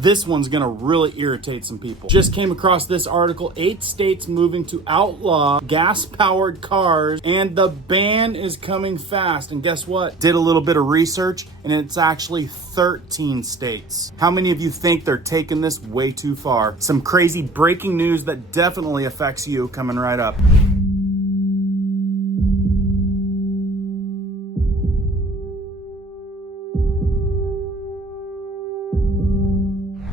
This one's gonna really irritate some people. Just came across this article, 8 states moving to outlaw gas-powered cars, and the ban is coming fast. And guess what? Did a little bit of research, and it's actually 13 states. How many of you think they're taking this way too far? Some crazy breaking news that definitely affects you coming right up.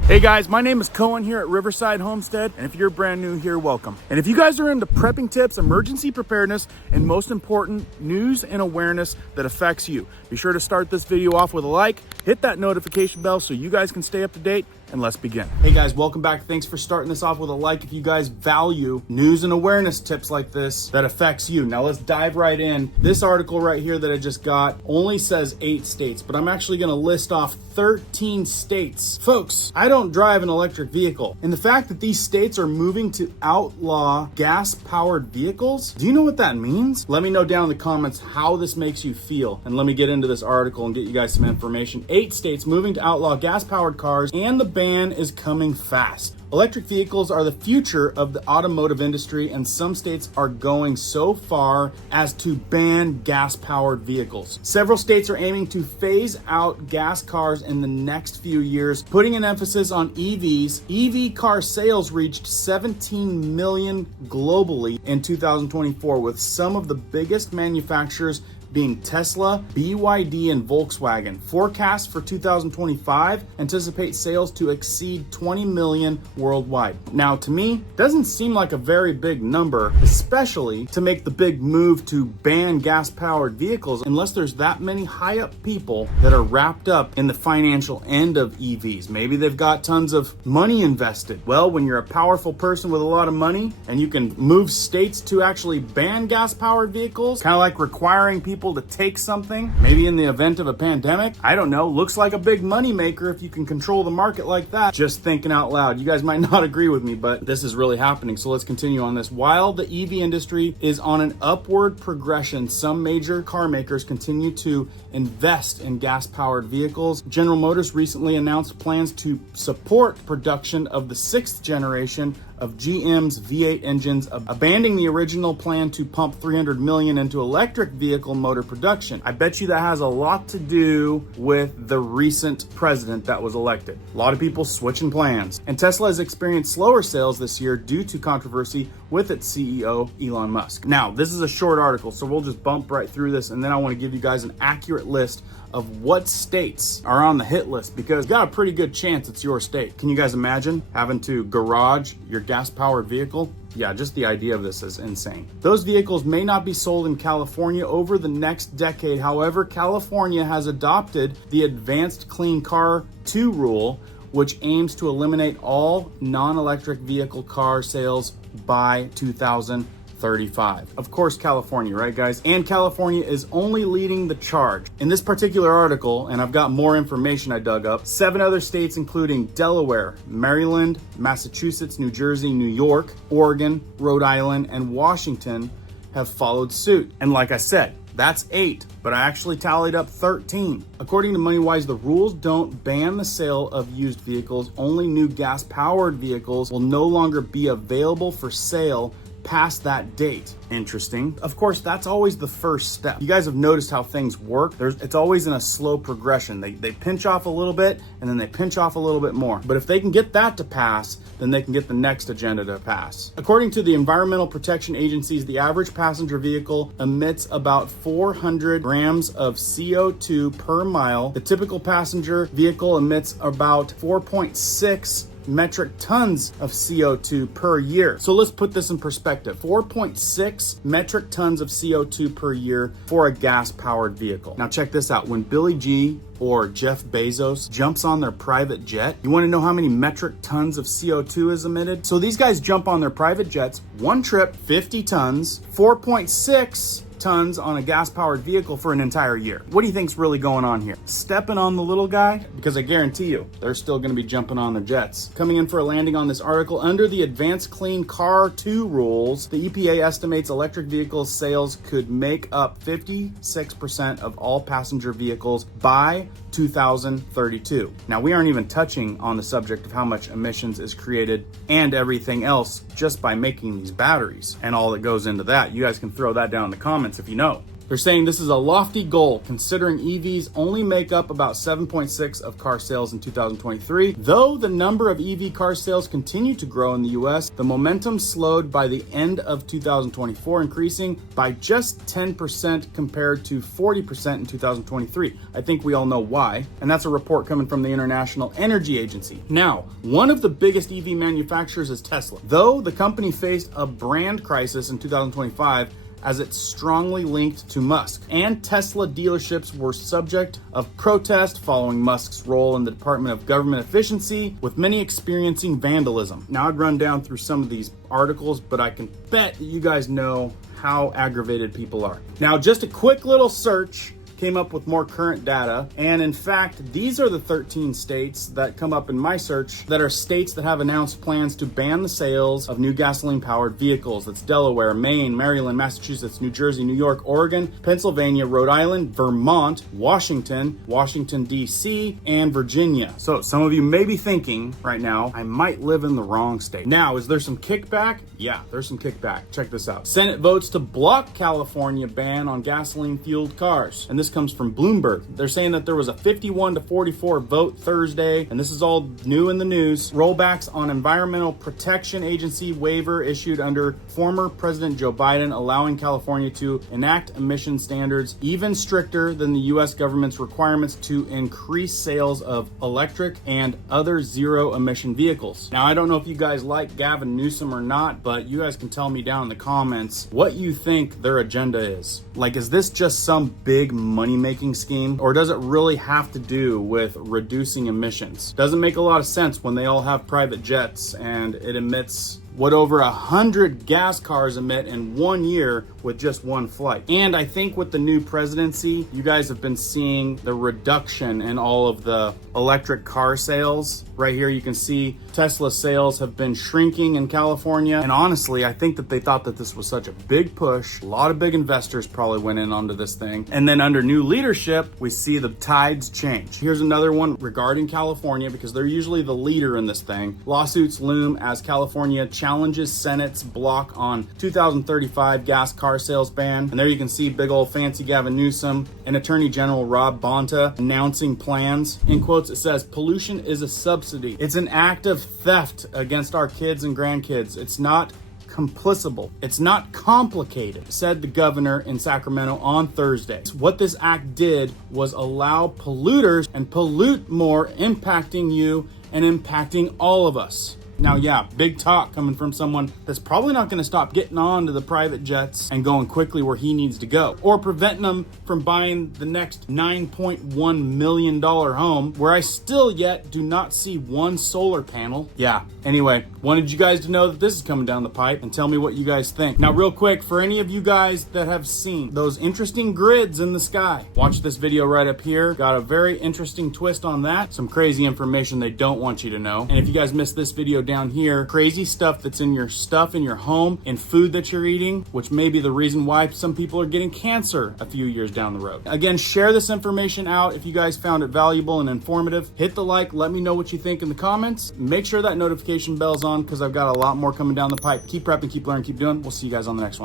Hey guys, my name is Cohen here at Riverside Homestead, and if you're brand new here, welcome. And if you guys are into prepping tips, emergency preparedness, and most important, news and awareness that affects you, be sure to start this video off with a like, hit that notification bell so you guys can stay up to date, and let's begin. Hey guys, welcome back. Thanks for starting this off with a like if you guys value news and awareness tips like this that affects you. Now let's dive right in. This article right here that I just got only says 8 states, but I'm actually gonna list off 13 states. Folks, I don't drive an electric vehicle, and the fact that these states are moving to outlaw gas-powered vehicles, do you know what that means? Let me know down in the comments how this makes you feel, and let me get into this article and get you guys some information. 8 states moving to outlaw gas-powered cars, and the ban is coming fast. Electric vehicles are the future of the automotive industry, and some states are going so far as to ban gas-powered vehicles. Several states are aiming to phase out gas cars in the next few years, putting an emphasis on EVs. EV car sales reached 17 million globally in 2024, with some of the biggest manufacturers being Tesla, BYD, and Volkswagen. Forecasts for 2025 anticipate sales to exceed 20 million worldwide. Now, to me, doesn't seem like a very big number, especially to make the big move to ban gas-powered vehicles, unless there's that many high-up people that are wrapped up in the financial end of EVs. Maybe they've got tons of money invested. Well, when you're a powerful person with a lot of money and you can move states to actually ban gas-powered vehicles, kind of like requiring people to take something, maybe in the event of a pandemic, I don't know, looks like a big money maker if you can control the market like that. Just thinking out loud. You guys might not agree with me, but this is really happening. So let's continue on this. While the EV industry is on an upward progression, some major car makers continue to invest in gas-powered vehicles. General Motors recently announced plans to support production of the 6th generation of GM's V8 engines, abandoning the original plan to pump $300 million into electric vehicle motor production. I bet you that has a lot to do with the recent president that was elected. A lot of people switching plans. And Tesla has experienced slower sales this year due to controversy with its CEO, Elon Musk. Now, this is a short article, so we'll just bump right through this, and then I want to give you guys an accurate list of what states are on the hit list, because you got a pretty good chance it's your state. Can you guys imagine having to garage your gas-powered vehicle? Yeah, just the idea of this is insane. Those vehicles may not be sold in California over the next decade. However, California has adopted the Advanced Clean Car 2 rule, which aims to eliminate all non-electric vehicle car sales by 2035. Of course, California, right guys? And California is only leading the charge. In this particular article, and I've got more information I dug up, 7 other states including Delaware, Maryland, Massachusetts, New Jersey, New York, Oregon, Rhode Island, and Washington have followed suit. And like I said, that's 8, but I actually tallied up 13. According to MoneyWise, the rules don't ban the sale of used vehicles. Only new gas-powered vehicles will no longer be available for sale past that date. Interesting. Of course, that's always the first step. You guys have noticed how things work. It's always in a slow progression. They pinch off a little bit, and then they pinch off a little bit more. But if they can get that to pass, then they can get the next agenda to pass. According to the Environmental Protection Agencies, the average passenger vehicle emits about 400 grams of CO2 per mile. The typical passenger vehicle emits about 4.6 metric tons of CO2 per year. So let's put this in perspective. 4.6 metric tons of CO2 per year for a gas-powered vehicle. Now check this out. When Billy G or Jeff Bezos jumps on their private jet, you want to know how many metric tons of CO2 is emitted? So these guys jump on their private jets, one trip, 50 tons, 4.6 tons on a gas-powered vehicle for an entire year. What do you think's really going on here? Stepping on the little guy? Because I guarantee you, they're still going to be jumping on their jets. Coming in for a landing on this article, under the Advanced Clean Car 2 rules, the EPA estimates electric vehicle sales could make up 56% of all passenger vehicles by 2032. Now, we aren't even touching on the subject of how much emissions is created and everything else just by making these batteries and all that goes into that. You guys can throw that down in the comments if you know. They're saying this is a lofty goal considering EVs only make up about 7.6% of car sales in 2023. Though the number of EV car sales continue to grow in the US, the momentum slowed by the end of 2024, increasing by just 10% compared to 40% in 2023. I think we all know why, and that's a report coming from the International Energy Agency. Now, one of the biggest EV manufacturers is Tesla. Though the company faced a brand crisis in 2025, as it's strongly linked to Musk. And Tesla dealerships were subject of protest following Musk's role in the Department of Government Efficiency, with many experiencing vandalism. Now, I'd run down through some of these articles, but I can bet that you guys know how aggravated people are. Now, just a quick little search came up with more current data, and in fact, these are the 13 states that come up in my search that are states that have announced plans to ban the sales of new gasoline-powered vehicles. That's Delaware, Maine, Maryland, Massachusetts, New Jersey, New York, Oregon, Pennsylvania, Rhode Island, Vermont, Washington, Washington, D.C., and Virginia. So some of you may be thinking right now, I might live in the wrong state. Now, is there some kickback? Yeah, there's some kickback. Check this out. Senate votes to block California ban on gasoline-fueled cars. And this comes from Bloomberg. They're saying that there was a 51-44 vote Thursday, and this is all new in the news. Rollbacks on Environmental Protection Agency waiver issued under former President Joe Biden, allowing California to enact emission standards even stricter than the U.S. government's requirements to increase sales of electric and other zero-emission vehicles. Now, I don't know if you guys like Gavin Newsom or not, but you guys can tell me down in the comments what you think their agenda is. Like, is this just some big money-making scheme, or does it really have to do with reducing emissions? Doesn't make a lot of sense when they all have private jets and it emits what over 100 gas cars emit in 1 year with just one flight. And I think with the new presidency, you guys have been seeing the reduction in all of the electric car sales. Right here, you can see Tesla sales have been shrinking in California. And honestly, I think that they thought that this was such a big push. A lot of big investors probably went in onto this thing. And then under new leadership, we see the tides change. Here's another one regarding California, because they're usually the leader in this thing. Lawsuits loom as California challenges Senate's block on 2035 gas car sales ban. And there you can see big old fancy Gavin Newsom and Attorney General Rob Bonta announcing plans. In quotes, it says, "Pollution is a subsidy. It's an act of theft against our kids and grandkids. It's not complicable. It's not complicated," said the governor in Sacramento on Thursday. What this act did was allow polluters and pollute more, impacting you and impacting all of us. Now, yeah, big talk coming from someone that's probably not going to stop getting on to the private jets and going quickly where he needs to go, or preventing him from buying the next $9.1 million home where I still yet do not see one solar panel. Yeah, anyway, wanted you guys to know that this is coming down the pipe and tell me what you guys think. Now, real quick, for any of you guys that have seen those interesting grids in the sky, watch this video right up here. Got a very interesting twist on that. Some crazy information they don't want you to know. And if you guys missed this video down here, crazy stuff that's in your home and food that you're eating, which may be the reason why some people are getting cancer a few years down the road. Again, share this information out if you guys found it valuable and informative. Hit the like, let me know what you think in the comments. Make sure that notification bell's on, because I've got a lot more coming down the pipe. Keep prepping, keep learning, keep doing. We'll see you guys on the next one.